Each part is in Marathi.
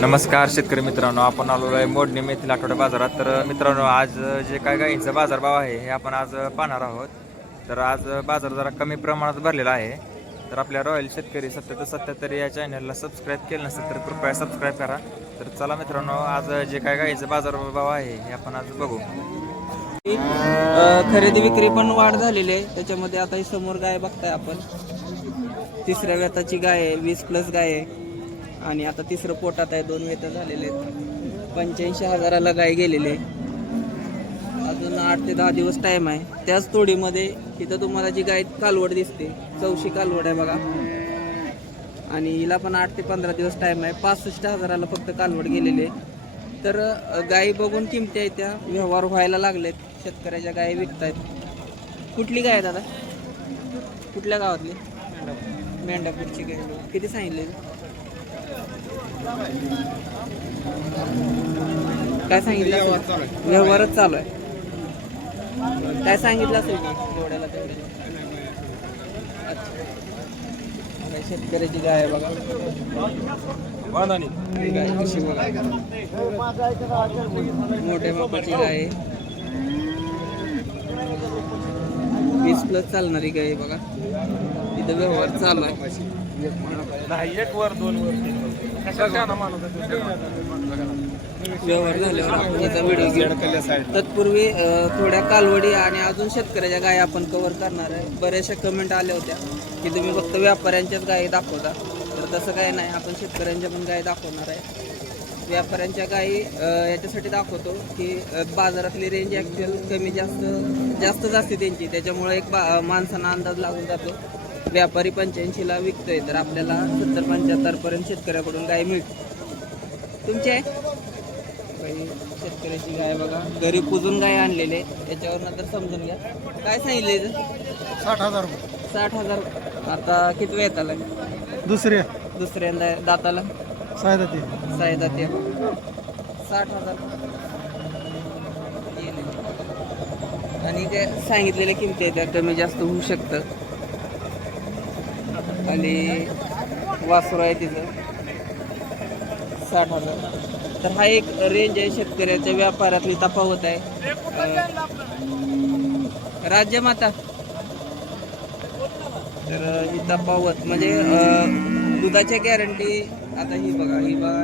नमस्कार शेतकरी मित्रांनो आपण आलो आहे मोडणी मेथील आठवड्या बाजारात. तर मित्रांनो आज जे काय गाईंचा बाजारभाव आहे हे आपण आज पाहणार आहोत. तर आज बाजार जरा कमी प्रमाणात भरलेला आहे. तर आपल्या रॉयल शेतकरी सत्याहत्तर सत्याहत्तर या चॅनलला सबस्क्राईब केलं नसेल तर कृपया सबस्क्राईब करा. तर चला मित्रांनो आज जे काय गाईचा बाजारभाव आहे हे आपण आज बघू. खरेदी विक्री पण वाढ झालेली आहे. त्याच्यामध्ये आता ही समोर गाय बघताय आपण. तिसऱ्या व्यताची गाय आहे वीस प्लस गाय आहे. आणि आता तिसरं पोटात आहे दोन वेता झालेले आहेत. पंच्याऐंशी हजाराला गाय गेलेली अजून आठ ते दहा दिवस टाईम आहे. त्याच तोडीमध्ये इथं तुम्हाला जी गाय कालवड दिसते चौशी कालवड आहे बघा. आणि हिला पण आठ ते पंधरा दिवस टाईम आहे. पासष्ट हजाराला फक्त कालवड गेलेले तर गायी बघून किमती आहे त्या? व्यवहार व्हायला लागलेत. शेतकऱ्याच्या गायी विकतायत. कुठली गाय दादा? कुठल्या गावातली? मेंढापूरची गाय. किती सांगितले? काय सांगितलं असेल? व्यवहारच चालू आहे. काय सांगितलं असेल? की एवढ्याला तेवढे अच्छा. शेतकऱ्याची गाय आहे बघा. ही गाय कशी बघा. मोठ्या मापाची गाय आहे. वीस प्लस चालणारी गाय आहे बघा. इथं व्यवहार चालू आहे. एक वर दोन वर तीन वर. कशाला माणूस व्यवहार झाल्यावर आपण याचा व्हिडिओ घेऊ. तत्पूर्वी अ, थोड्या कालवडी आणि अजून शेतकऱ्याच्या गायी आपण कव्हर करणार आहे. बऱ्याचशा कमेंट आल्या होत्या की तुम्ही फक्त व्यापाऱ्यांच्याच गायी दाखवता. तर तसं काय नाही. आपण शेतकऱ्यांच्या पण गायी दाखवणार आहे. व्यापाऱ्यांच्या गायी अ, याच्यासाठी दाखवतो की अ, बाजारातली रेंज ॲक्च्युअल कमी जास्त जास्तच असते त्यांची. त्याच्यामुळे एक बा माणसांना अंदाज लागून जातो. व्यापारी पंच्याऐंशीला विकतोय तर आपल्याला सत्तर पंच्याहत्तरपर्यंत शेतकऱ्याकडून गाय मिळते. तुमची? शेतकऱ्याची गाय बघा. घरी पुजून गाय आणलेले. त्याच्यावर नंतर समजून घ्या. काय सांगितलं साठ हजार साठ हजार. आता किती वेळ आला दुसरे. दुसऱ्यांदा दाताला? सायदा ते. सायदा ते. साठ हजार. आणि ते सांगितलेल्या किमती आहेत त्या कमी जास्त होऊ शकतं आणि वासरू आहे तिचं. साठ हजार. तर हा एक रेंज आहे शेतकऱ्याच्या व्यापारातली तफावत आहे. राज्यमाता तर ही तफावत म्हणजे दुधाच्या गॅरंटी आता ही बघा ही बघा.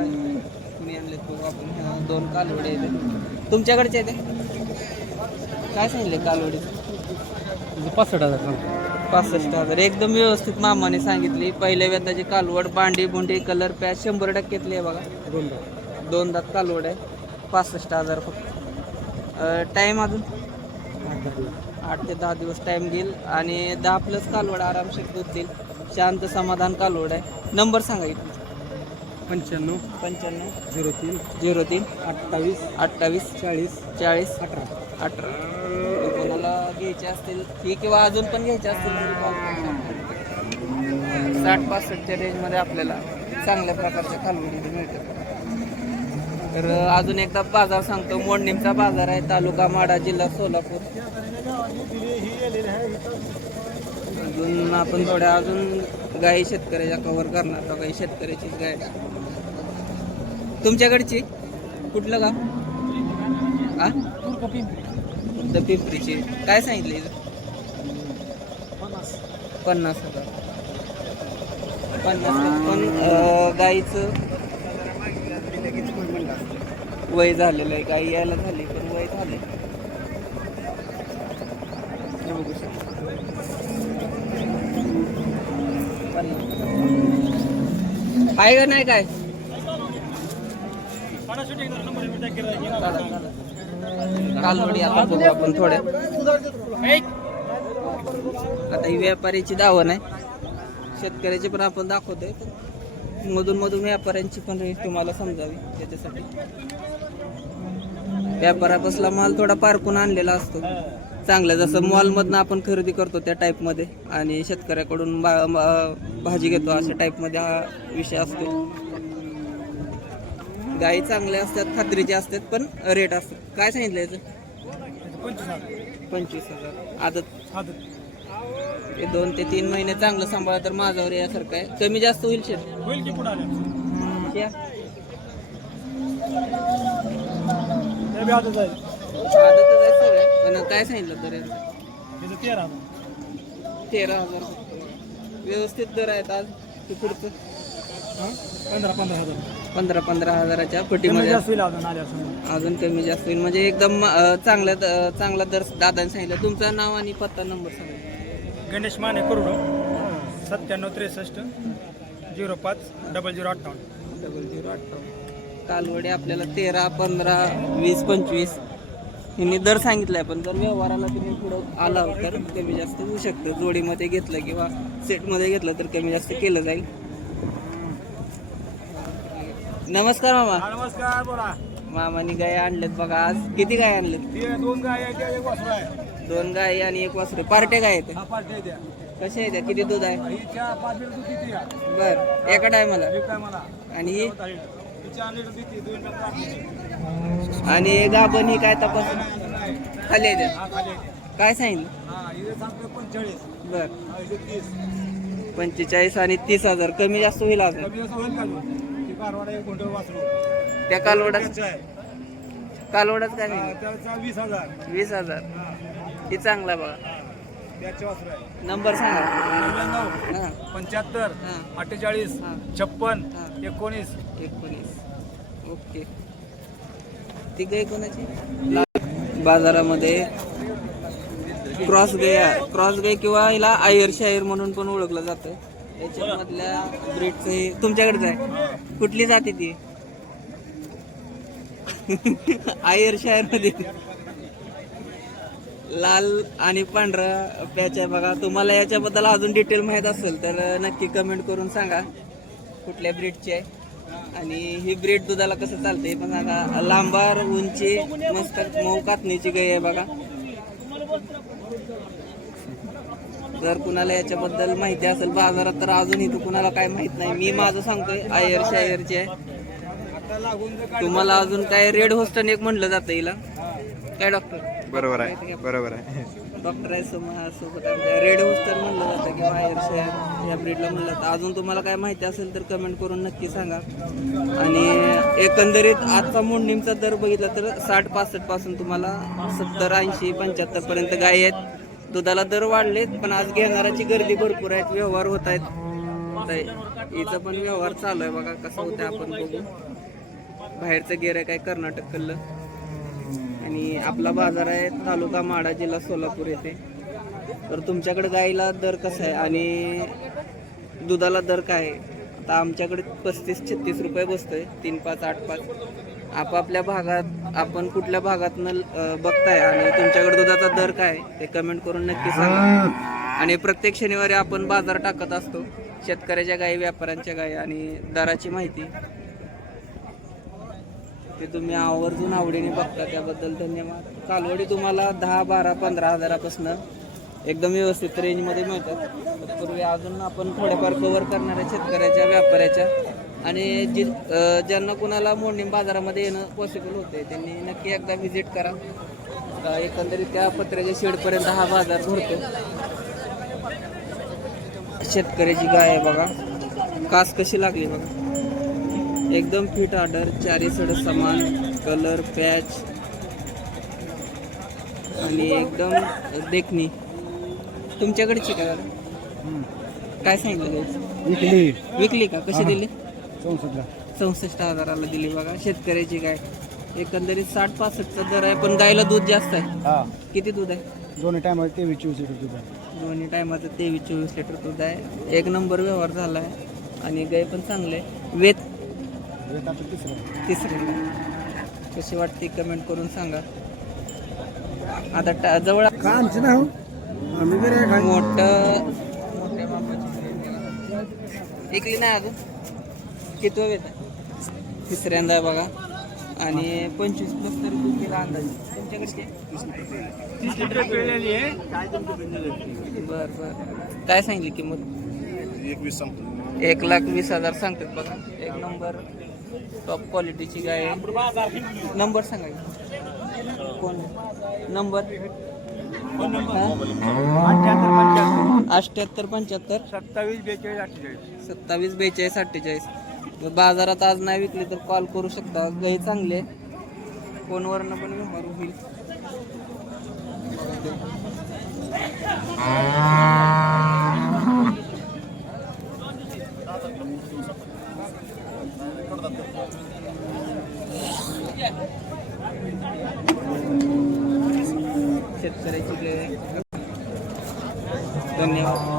कुणी आणले बघू आपण. दोन कालवडे आहेत. तुमच्याकडचे आहेत? काय सांगितले कालवडे पासष्ट हजार पासष्ट हजार. एकदम व्यवस्थित मामाने सांगितली. पहिल्या वेताची कालवड बांडी बुंडी कलर पॅच शंभर टक्क्यातली आहे बघा. दोन दात कालवड आहे. पासष्ट हजार फक्त. टाईम अजून? आठ ते दहा दिवस. टाईम घेईल. आणि दहा प्लस कालवड आरामशीर दूध देईल शांत समाधान कालवड आहे. नंबर सांगा इथे पंच्याण्णव. पंच्याण्णव. झिरो तीन. झिरो तीन. अठ्ठावीस. अठ्ठावीस. चाळीस. चाळीस. अठरा. अठरा. घ्यायचे असतील ही किंवा अजून पण घ्यायचे असतील तरी साठ पासष्टच्या रेंजमध्ये आपल्याला चांगल्या प्रकारच्या कालवडी मिळतात. तर अजून एकदा बाजार सांगतो मोडणीमचा बाजार आहे तालुका माडा जिल्हा सोलापूर. अजून आपण थोड्या अजून गाई शेतकऱ्याच्या कव्हर करणार तो गाई शेतकऱ्याचीच गाय. तुमच्याकडची? कुठलं गाव? हा फक्त पिंपरीची काय सांगितले? पन्नास. हजार. पन्नास. पण गाईचं? वय झालेलं आहे. गाई यायला झाली पण वय झाले बघू शकता. पन्नास. आहे का नाही काय. कालवडी आता बघू आपण थोड्या. आता ही व्यापाऱ्याची दावण आहे. शेतकऱ्याची पण आपण दाखवतोय. मधून मधून व्यापाऱ्यांची पण रेट तुम्हाला समजावी त्याच्यासाठी. व्यापारापासला माल थोडा पारखून आणलेला असतो. चांगला जसं मॉलमधनं आपण खरेदी करतो त्या टाईपमध्ये. आणि शेतकऱ्याकडून बा- भाजी घेतो अशा टाईपमध्ये हा विषय असतो. गाई चांगल्या असतात खात्रीचे असतात पण रेट असतात. काय सांगितलं याचं? पंचवीस हजार. आदत. हे दोन ते तीन महिने चांगलं सांभाळा तर माझ्यावर यासारखं आहे. कमी जास्त होईल की आदतच आहे. सगळं. पण काय सांगितलं तर यांचं? तेरा हजार. तेरा हजार. व्यवस्थित दर आहेत आज. ते पुढचं. हा? पंधरा पंधरा हजार. पंधरा पंधरा हजाराच्या कमी पटीमध्ये जास्त होईल अजून आल्यापासून अजून कमी जास्त होईल. म्हणजे एकदम अं, चांगल्या द- चांगला दर दादाने सांगितलं. तुमचं नाव आणि पत्ता नंबर सांगा. गणेश माने कुरडो. सत्त्याण्णव त्रेसष्ट झिरो पाच डबल झिरो अठ्ठावन्न. डबल झिरो अठ्ठावन्न. कालवडे आपल्याला तेरा पंधरा वीस पंचवीस यांनी दर सांगितलाय पण जर व्यवहाराला तुम्ही पुढं आला तर कमी जास्त होऊ शकतं. जोडीमध्ये घेतलं किंवा सेटमध्ये घेतलं तर कमी जास्त केलं जाईल. नमस्कार मामा. नमस्कार बोला. मामानी गाय आणलेत बघा आज. किती गाय आणलेत ते दोन गाय आहे एक वासरू आहे. दोन गाय आणि एक वासरे. पार्टे गाय आहेत. हा द्या कसे आहेत त्या? किती दूध आहे? चार पाच लिटर दूध देते या. बर. एका टायमाला? एक आणि ही? चार लिटर देते दोन. आणि गाभण ही काय तपास नाही. खाली आहे त्या हा खाली आहे ते. काय सांगितलं? हा सांगतो पंचेचाळीस. बर. हा तीस. पंचेचाळीस आणि तीस हजार. कमी जास्त होईल अजून. कमी असं होईल का अजून? ती कारवाडा एक गुंठवर वासरू त्या आहे. कालवडात काय हा, त्याचा वीस हजार. वीस हजार. हा, चांगला बघा. त्याचे वासरू आहे. नंबर सांगा. नव्याण्णव हा. पंच्याहत्तर हा. अठ्ठेचाळीस हा. छप्पन हा. एकोणीस. एकोणीस. ओके. ती गाय कोणाची? ला- बाजारामध्ये क्रॉस गाय क्रॉस गाय किंवा हिला आयर शायर म्हणून पण ओळखलं जातं याच्यामधल्या ब्रीडचं हे तुमच्याकडेच आहे. कुठली जाते ती? आयर शायरमध्ये लाल आणि पांढरा पॅच आहे बघा. तुम्हाला याच्याबद्दल अजून डिटेल माहीत असेल तर नक्की कमेंट करून सांगा. कुठल्या ब्रीडची आहे? आणि ही ब्रीड दुधाला कसं चालते पण सांगा लांबार उंची मस्त मऊ कातणीची गाय आहे बघा. जर कुणाला याच्याबद्दल माहिती असेल बाजारात तर अजून इथं कुणाला काय माहीत नाही. मी माझं सांगतोय आयर शायरची आहे. तुम्हाला अजून काय रेड होस्टन एक म्हणलं जातं हिला. काय डॉक्टर बरोबर आहे बरोबर आहे. डॉक्टर आहे सोबत रेड होस्टर म्हणलं जातं किंवा आयर शायर या ब्रीडला म्हणलं जातं. अजून तुम्हाला काय माहिती असेल तर कमेंट करून नक्की सांगा. आणि एकंदरीत आजचा मोडणीमचा दर बघितला तर साठ पासष्टपासून तुम्हाला सत्तर ऐंशी पंच्याहत्तर पर्यंत गाय आहेत. दुधाला दर वाढलेत पण आज घेणाराची गर्दी भरपूर आहेत व्यवहार होत आहेत. हिचा पण व्यवहार चालू आहे बघा कसं होतं आपण बघू. बाहेरचं गेर आहे कर्नाटक कडलं आणि आपला बाजार आहे तालुका माडा जिल्हा सोलापूर येथे. तर तुमच्याकडे गाईला दर कसा आहे? आणि दुधाला दर काय आहे? आता आमच्याकडे पस्तीस छत्तीस रुपये बसतोय तीन पाच आठ पाच. आपापल्या भागात आपण कुठल्या भागातनं बघताय आणि तुमच्याकडे दुधाचा दर काय ते कमेंट करून नक्की सांगा. आणि प्रत्येक शनिवारी आपण बाजार टाकत असतो शेतकऱ्याच्या गायी व्यापाऱ्यांच्या गायी आणि दराची माहिती. ते तुम्ही आवर्जून आवडीने बघता त्याबद्दल धन्यवाद. कालवडी तुम्हाला दहा बारा पंधरा हजारापासून एकदम व्यवस्थित रेंजमध्ये मिळतात. पूर्वी अजून आपण थोडेफार कव्हर करणाऱ्या शेतकऱ्याच्या व्यापाऱ्याच्या आणि जी ज्यांना कुणाला मोडणी बाजारामध्ये येणं पॉसिबल होते त्यांनी नक्की एकदा व्हिजिट करा. एकंदरीत त्या पत्र्याच्या शेडपर्यंत हा बाजार भरतो. शेतकऱ्याची गाय आहे बघा कास कशी लागली बघा. एकदम फिट ऑर्डर चारी सड समान कलर पॅच आणि एकदम देखणी. तुमच्याकडची का काय सांगितलं विकली. का? कशी दिली? चौसष्टला. चौसष्ट हजाराला दिली बघा. शेतकऱ्याची गाय एकंदरीत साठ पासष्टचा दर आहे पण गायला दूध जास्त आहे. हा. किती दूध आहे? दोन्ही टायमाला तेवीस चोवीस लिटर दूध आहे. दोन्ही टायमाचं तेवीस चोवीस लिटर दूध आहे. एक नंबर व्यवहार झाला आहे. आणि गाय पण चांगलं आहे. वेत एक आता तिसरं तिसरीला कशी वाटते कमेंट करून सांगा. आता टा- जवळ का आमची ना हो आम्ही मोठं मोठ्या मापाची ऐकली नाही अजून? किती आहे तिसऱ्यांदा आहे बघा. आणि पंचवीस प्लस तरी दूध केला अंदाज. तुमच्याकडे बर बर. काय सांगली किंमत? एक लाख वीस हजार सांगतात बघा. एक नंबर टॉप क्वालिटीची गाय आहे. नंबर सांगा. कोण? नंबर अठ्याहत्तर पंच्याहत्तर. सत्तावीस बेचाळीस अठ्ठेचाळीस. सत्तावीस बेचाळीस अठ्ठेचाळीस. बाजारात आज नाही विकले तर कॉल करू शकता. गाई चांगले फोनवरनं पण व्यवहार होईल. शेतकऱ्याची धन्यवाद.